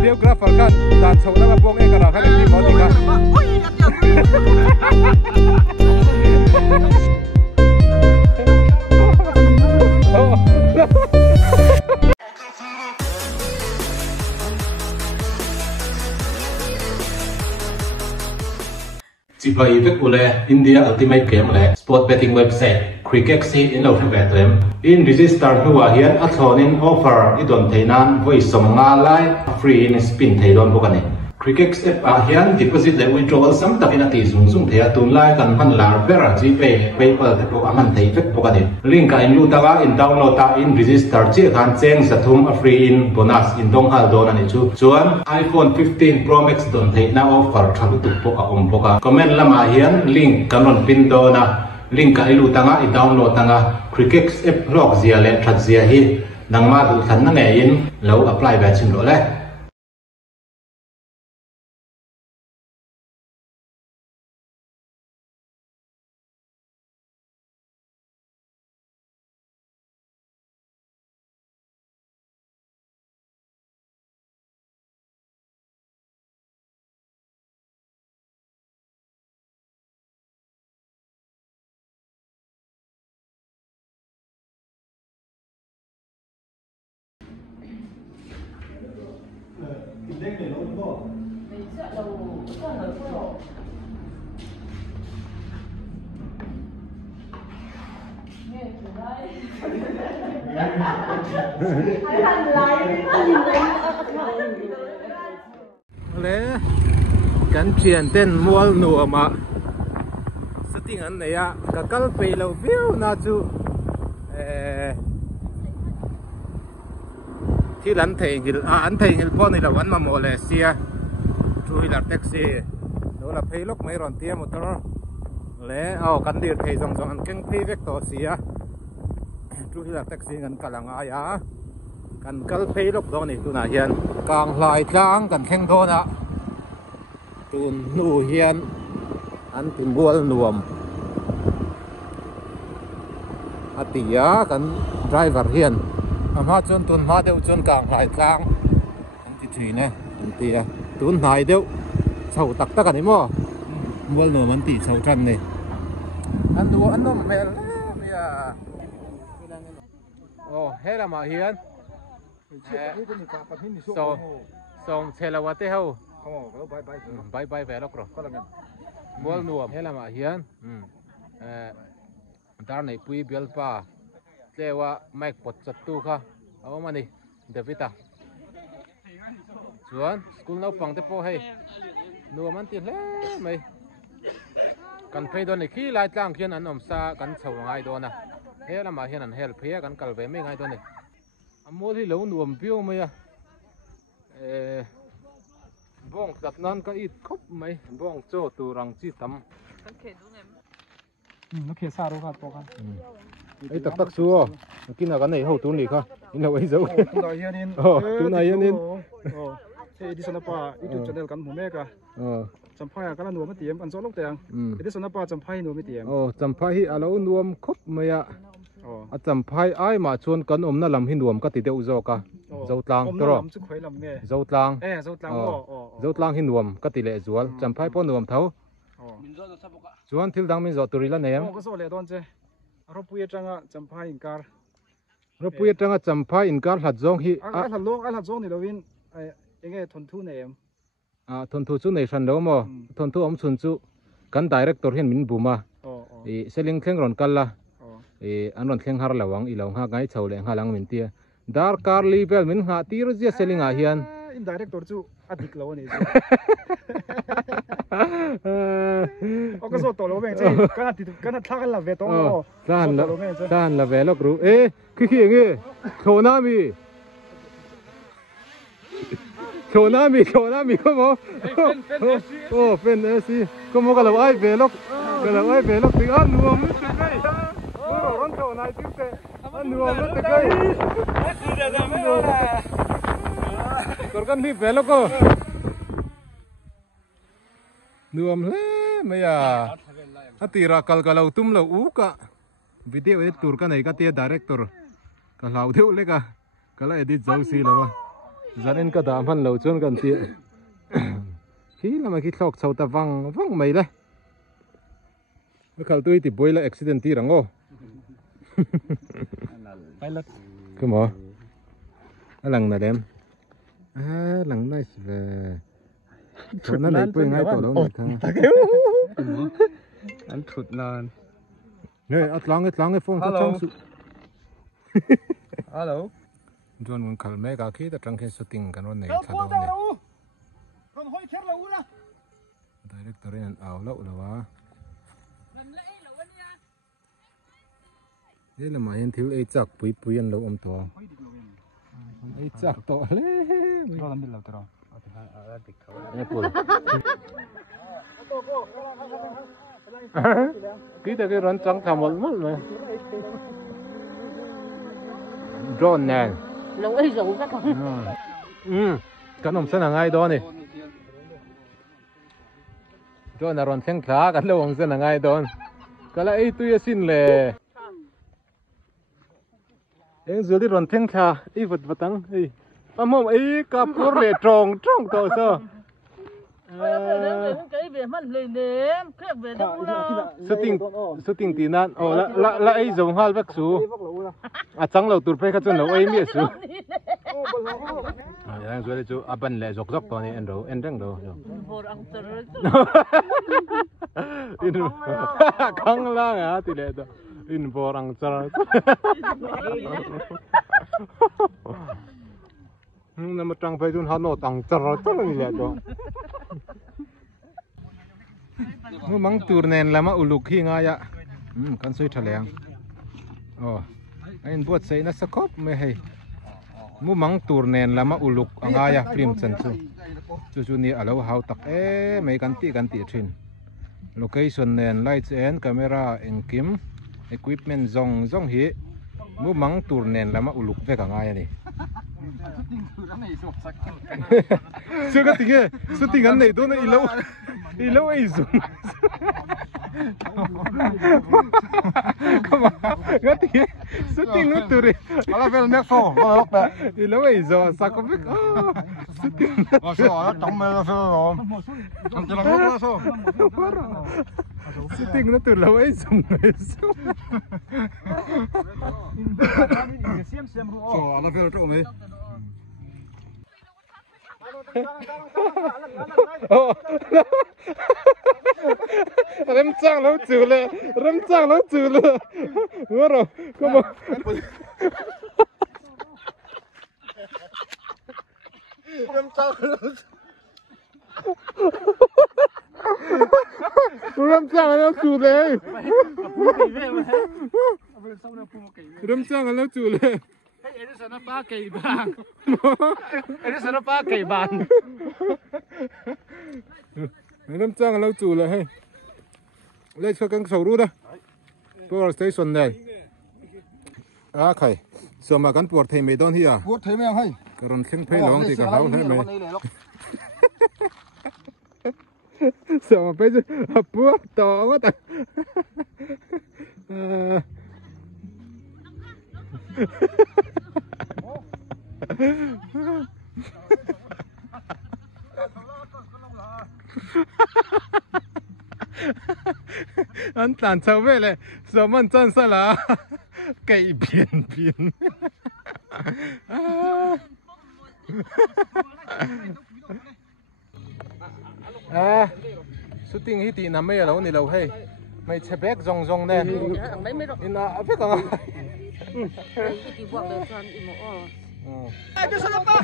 videographer kan dan sau na pong e kara kan ni mo ni ka chỉ bởi việc của India Ultimate Game là sport betting website cricket si in lâu thêm em in register hua hian a thon in offer i don theinan voi som nga lai free in spin thei don bokani cricket app a hian deposit le withdrawal sam takin ati zung thea tun lai kan man lar bera gpay paypal te pok aman thei vek bokani link ka in lu tawa in download ta in register chi khan cheng sathum a free in bonus in dong hal don ani chu chuan iPhone 15 Pro Max don theina offer thalu tu pok a om boka comment lama hian link kanon pin do na link ka ilu tanga i download tanga cricket app log zia le that zia hi nangma du than na nge in lo apply ba chin lo le le kan chian ten mual nu ma setting an nei a ka kal pe lo view na chuที่ร้านเทงอันเทงพ่อในละวันมาโมเลเซียช่วยลัดแท็กซี่เราละเพย์ลกไม่รอนเตี้ยหมดแล้วแล้วเอากันเดือดเพย์สองอันเก่งเพย์เวกตัวเสียช่วยลัดแท็กซี่กันกำลังอายากันกัลเพย์ลกตัวนี้ตัวน่าเฮียนกลางลายจ้างกันแข่งโดนะตัวนู่เฮียนอันติมบัวรวมอติยากันไดรเวอร์เฮียนมาจนตุนมาเดียวจนกลางหลายครั้งอันที่สี่เนี่ยอันที่ตุนหายเดียวเช่าตักตะกันนี่มั้งมัวหนูมันตีเช่าจันนี่อันดูอันนู้นไม่อะไรเนี่ยโอ้เฮล่ะมาเฮียนส่งเชลวัตเต้าใบแฝดกรอมัวหนูเฮล่ะมาเฮียนตอนนี้ปุยเบลป้าเรียกว่าไม่ปดจัดตู้ค่ะเอามาดิเดวิดส่วนสกุลเราฟังแต่พอให้นัวมันติดแล้วไหมกันเพย์โดนไอ้ขี้ลายจ้างเขียนอันอมซากันเฉาง่ายโดนนะเฮ้ยละมาเห็นอันเฮลเพียกันกัลเวไม่ง่ายโดนนี่อันโมที่เหลวนัวปิ้วไหมอะบ้องจับนั้นก็อีกครบไหมบ้องโจตูรังจีตำnó kia xa đâu cả to cả ấy tắc tắc xua cái nào cái này hậu tuấn đi không cái nào ấy giấu tuấn này yên in tuấn này yên in thế đi xem apa YouTube channel kan home ka chăm phai cái là nuông mới tiệm ăn gió lúc tiền đi xem apa chăm phai nuông mới tiệm chăm phai hi alo nuông khóc mày à chăm phai ai mà chuan cần na làm hin nuông cái tiêu gió ka dâu tlang tro dâu tlang dâu tlang hin nuông cái tỷ lệ zual chăm phai po nuông thâu chuan thil dang min zo turila nem ko so le don che ro puye tanga champhai inkar ro puye tanga champhai inkar hlat zong hi a hlat zong ni lovin enge thon thu nem thon thu chu nei san lo mo thon thu om chun chu kan director hian min buma selling thleng ron kalla an ron thleng har lawang i lo nga ngai chhole nga lang min tia dar car level min nga tir zia selling a hian in director chu adik lo niก็สดตัวเราเองใช่ก็น่าทักกันละเวทต้องด้านละเวลกรู้คืออย่างงี้โชนามีก็มั้งโอ้เป็นสิก็มั้งก็เราไอ้เวลกถึงอันนัวมันจะไงโอ้ร้อนโชนายถึงแต่อันนัวมันจะไงก็กันที่เวลกก็นัวมันไม่อะถ้าตีรักกัลกัลเราตุ้มเราอู้กะวิดีโอตัวกันไหนก็เตี้ยดีเรคเตอร์กัลเราเที่ยวเลยกะกัลเราเอ็ดดิเจ้าซีแล้ววะ dân in cả đám hắn lâu chôn gần tiệt khi là mà khi thọc sầu ta văng văng mày đấy cái khẩu tôi thì bôi là accident tí rằng ô cái mỏ lần này đem lần này về nó này bôi ngay tổ đâu này thằng anh thụt nàn này ắt lăng cái phone có trong sự hello John muốn khảo mấy cái khi ta trăng cái shooting cái này thật đâu này director nên ảo lậu là quá đây là mà hiện thiếu ấy chắc bùi anh lâu to ấy chắc to lẽ nó làm gì lâu to em buồn cái cái rắn trắng thầm một mất mà drone nè lâu ấy rồi các con cái nồng sơn là ngay đó này drone là rắn xanh khá cái lâu ông sơn là ngay đó cái là ấy tôi xin lệ em dưới đi rắn xanh khá ấy vật vật tăng ấy mồm ấy cặp phốt lệ tròn to sao cái về mất lên đếm cái về đâu shooting tí nan là ấy giống hal vắc su chẳng lâu tụt phải khát chân lâu ấy miết su đang dưới đây chú ban lệ dọc to này anh đang đâu căng lang thì lệ đó in borang char mà trăng phải chun hano tang char như lệ đó nó mang tour nen lama uluk hi nga ya kan soi thaleng anh buat sei na sakop me hei mu mang tour nen lama uluk anga ya film chan chu ni alo hau tak mai kan ti thin location nen lights and camera engkim equipment zong hi mu mang tour nen lama uluk ve ka nga ya ni shooting an nei do na ilo ai zoom come on ngati shooting no turi ala vel mek so lok ta ilo ai zo sa ko bik shooting no so tong me so am te lang so shooting no tur lo ai zoom so ala vel to me rem chang lâu chữ lệ ngứa rồi come on rem chang lâu chữ lệ Edison nó phá kỳ bàn. Edison nó phá kỳ bàn. Năm trang lâu chủ là hay. Lấy cho căng sầu đó. Power station này. Khai. Sao mà cán buộc thầy mày đón hi à? Buộc thầy mày hay. Cái rồng sinh phê lỏng thì cả háo thế mày. Sao mà bây giờ buộc to quá ta. anh tàn sâu về lại sao mình chân sao là cây biển shooting hiti nằm mấy lâu này lâu hay mày chép bét rong nè in à biết không Edison nó phá.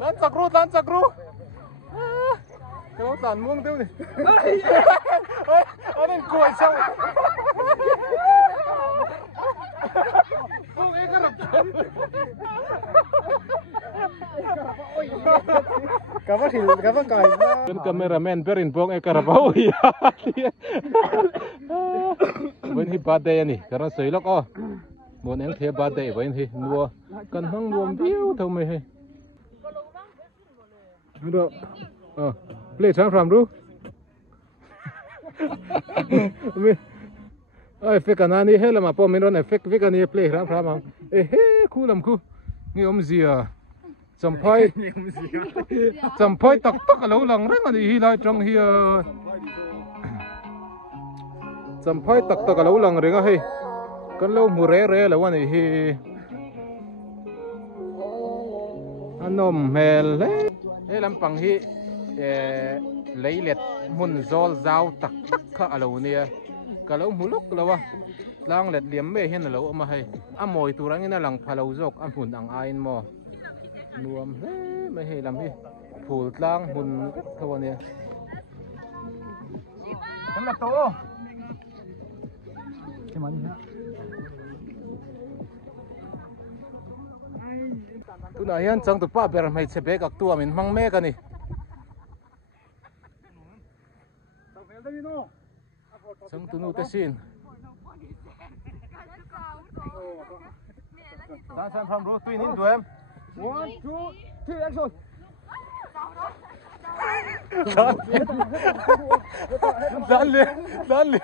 Lan sakru. Cái tàn muông tiêu này. Anh nên cùi xong. Muông ấy cái rập chân. Cái phát cài. Cái cameraman berin bong cái rập ôi. Bên hi birthday này, cái nó sấy lắm ó. Muốn em thấy birthday bên hi mua cần hăng nuông biếu thôi mày hay. Được. Play trang from ru. effect anh này hết là mà po mìnhron effect với cái này play ra phá mà cool lắm cool nghe ông gì à chấm phơi tắc tắc ở lâu lằng đấy mà đi lại trong hi chấm phơi tắc tắc ở lâu lằng rồi cái con lâu mù rẻ làวันnày anh nôm mèl đấy làm bằng hi lấy lẹt mun zol dao tắc tắc cả ở lâu này cả lâu mù lúc lâu lang lẹt liếm mê hiền là lâu mà hay mồi tu răng lang phá lâu dọc hun ang ain mo nuông mấy hay làm hi phủ lang hun thâu này Con là to. Cái món gì tu na hian chang tu pa ber mai che be kak tu amin mang me ka ni chang tu nu te sin dan san from ru twin in tu em 1, 2, 3, action. dan le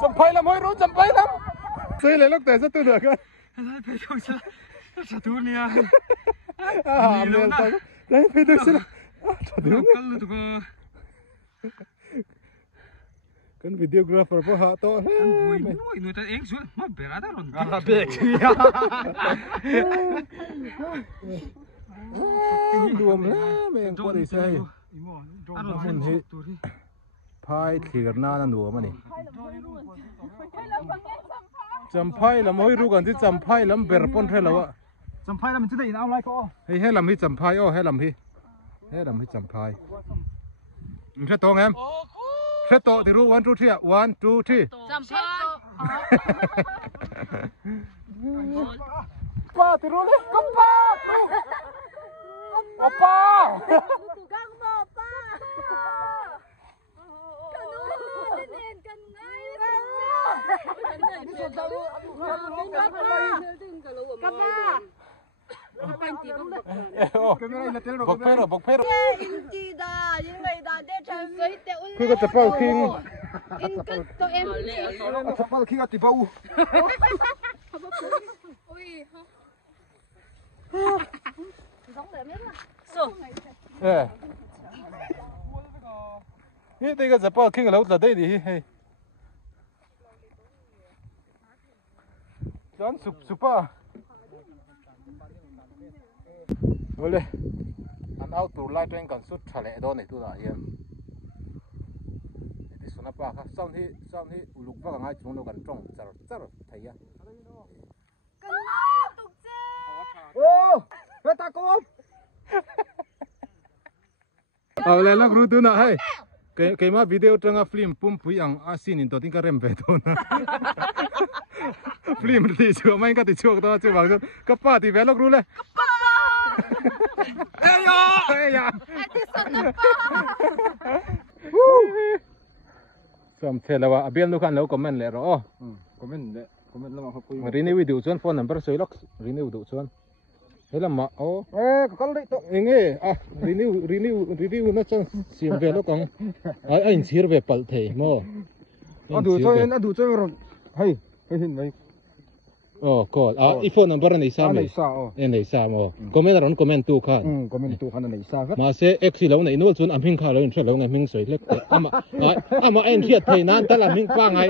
chậm phai làm hối rú chậm phai lắm xây lại lúc tệ rất tư được cơ Phải không chứ? Chả thú nè. mình sao đấy phải được chứ chả thú Cần được kan videographer po ha to Nuôi ta ếch xuống mà bể ra rồi. duom la men ko dei sai mun hi phai thlir na na nu ma ni champhai lam hoi ru kan ti champhai lam ber pon the lawa Chấm phai là mình chưa định ao lại có. he lam hi champhai o he lam hi champhai se tong em se to thì ru 1 2 3 1 2 3 Chăm phai. pa thì ru le kom pa opa Tukang mo pa. bọc phê rồi Chị đã những người đã để trang giấy tẹo khi có tập bao khi in cất tụi em Chấm phai khi gặp thì bao. ui giống để biết làนี่ตีก็จะป้าขึ้นกับเราแต่ได้ดีเฮ้ยจอนสุป้าเอาเลยอันเอาตัวไล่ตัวเองก่อนสุดทะเลโดนในตัวไหนยังที่สุนัขป้าครับซ้ำที่ลูกป้ากับไอ้จุงเรากันจ้องจัดไทยอ่ะ cần nói tục chứ Ô, về ta cô. เอาเลยลักรู้ตัวนะเฮ้ยเกมาวิดีโอจังอ่ะฟิล์มปุ่มปุยอังอาซินินตัวที่ก็เริ่มเป็นตัวนะฟิล์มที่ชัวไม่ก็ที่ชัวตัวชัวบางส่วนก็ป้าที่เวลักรู้เลยเอ้ยสมเทแล้วว่าเบียนลูกค้าเราคอมเมนต์เลยหรอ Comment là mà học quy. รีนิววิดีโอชวนโฟนนัมเบอร์สวยล็อกรีนิววิดีโอชวนเฮ้ยละมาโอ้ Ê, có lấy to. เงี้ยอ่ะรีนิวน่าจะเสียงเวลกองไอ้เสียงเวลปัลเทมอ Ăn đủ cho rồi. Hay hình vậy. อ๋อก็อีโฟนนัมเบอร์ในสาม Này sao? ในสามอ๋อคอมเมนต์ร้อนคอมเมนต์ตู้ค่ะ Comment tu khăn này sao hết. มาเซเอ็กซี่เราในนู้นส่วนอัมพิงข้าวเราส่วนเราไงมิงสวยเล็กมาเอ็นเทียดไทยนั้นแต่ละมิงป้าไง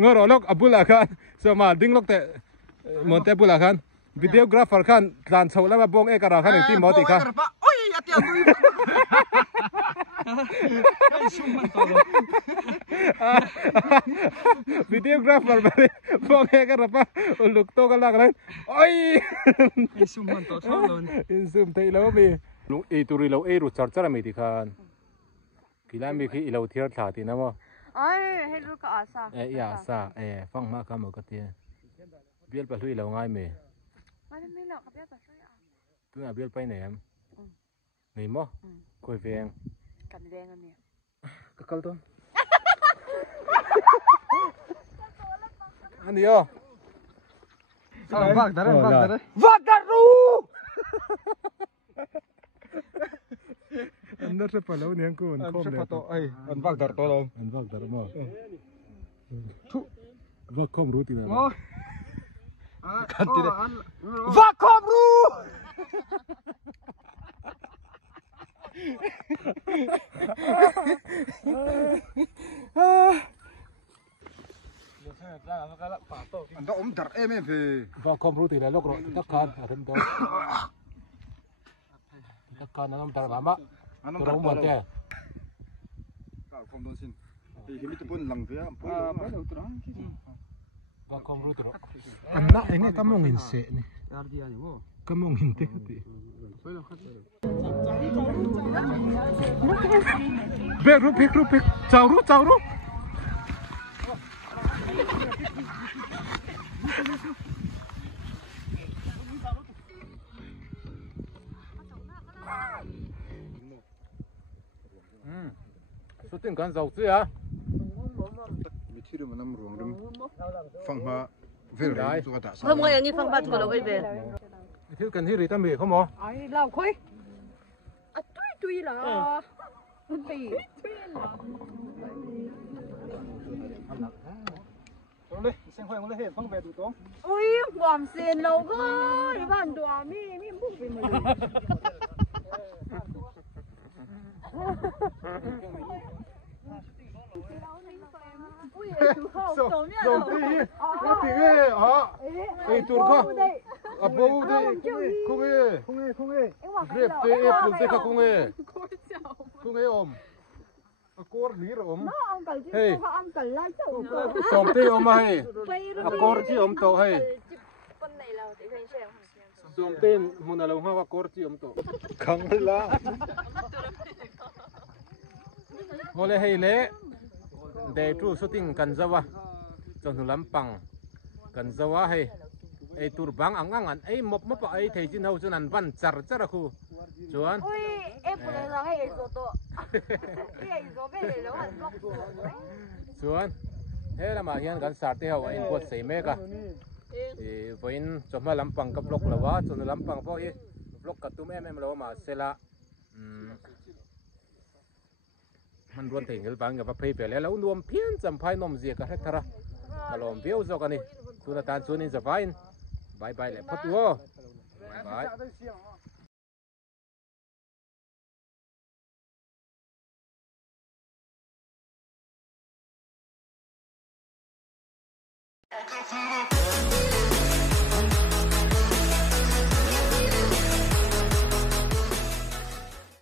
เงาเราล็อกอับบุลาคันสมาดิ้งล็อกแต่เหมือนแต่บุลาคันวิดีโอกราฟเฟอร์คันลานโชว์แล้วมาบงเอกราคันที่มอติคัน Ôi, atiao tu. Ay, suman to. วิดีโอกราฟเฟอร์บงเอกราปะลุกโตกันลักเลยโอ้ย Ay, suman to. Solon. อินซึมเทแล้วมีลุงเอตุรีเราเอรูจัดจัดไม่ติคันกีฬามีคือเราเที่ยวถ่ายตีนะมั้ง ôi hay lúc cả sao อย่าซาฟังมากครับมันก็เตี้ยเบี้ยไปลุยเราง่ายไหม màไม่หรอกครับพี่แต่ช่วย ตัวเบี้ยไปไหนไหนมั้งคุยเพียง กันแดงอันเนี้ย ก็เกาต้น anh đi ô vác đá đấy anh rất phải lâu niên cô anh không đẹp anh vác đá to đâu anh vác đá mà vác không rú thì là vác không rú anh đã ôm đợt em về vác không rú thì là lúc rồi tất cả thêm đó tất cả nó đợt lắm á tôi không muốn thế không đơn xin thì cái 밑에 본 랑베야 빨리 오더라 vác không rú thì anh đã anh ấy cảm ơn hình sẽ này 야르디 아니고 cảm ơn hình thế Bek rú, chào rú. Số tiền cần giàu chứ à? 밑으로 만나면 롱름 방마 về rồi đã Hôm nay anh phong bắt của về. Thiếu cần hiến tâm mì không mò? Ai lao khơi. À tuy là. Tuy là. rồi xem khoai ngon hết phong về đủ tốt Ui, bom sen lâu cơ. Đi bàn đùa mi bụng vì mình. Ui, chú không giống như Giống tí, cái tí ghê, Ê, tuần khó. À, bố đây, không hề. Grep tê ép luôn tê khá không hề. Không hề ôm. À, cô lý rồi ôm. Hey, sống tê ôm mà hay. À, cô chỉ ôm tổ hay. Sống tê, mùa nào hoa và cô chỉ ôm tổ. Không là. Ngô lê hay lê. Để tru số tiền cần zawa trong thủ lắm bằng cần zawa hay ai tur bang ang ai mop ai thấy chín hậu cho nên văn char char khu chuan Ui, em phụ nữ rằng hay rồi to. Cái rồi về để nó hẳn lọc. chuan thế là mà hiện cần sạt thì hậu anh quật sấy mê cả thì với cho mà lắm bằng cấp lốc là quá cho nên lắm bằng voi lốc cả tụm em là mà sẽ làมันรวนถึงกันบางกับประเพณีแล้วนวมเพี้ยนจำพายนมเสียกันให้ทาระตลอดเบี้ยวจอกันนี่ตัวตาลส่วนนี้จะไปบายบายเลยพัดตัวบาย